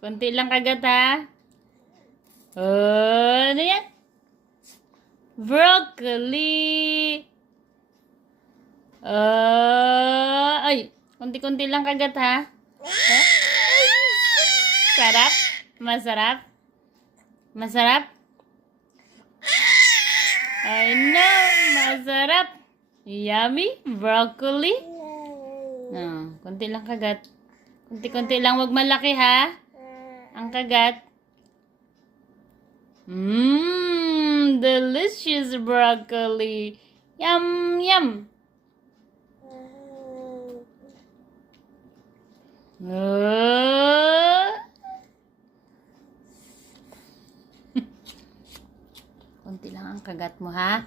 Konti lang kagat ha. Ano yan? Broccoli. Ay, konti-konti lang kagat ha. Sarap? Masarap? Masarap? I know, masarap. Yummy, broccoli. Konti lang kagat. Konti-konti lang, wag malaki ha. Ang kagat. Delicious broccoli. Yum, yum. Konti lang ang kagat mo ha.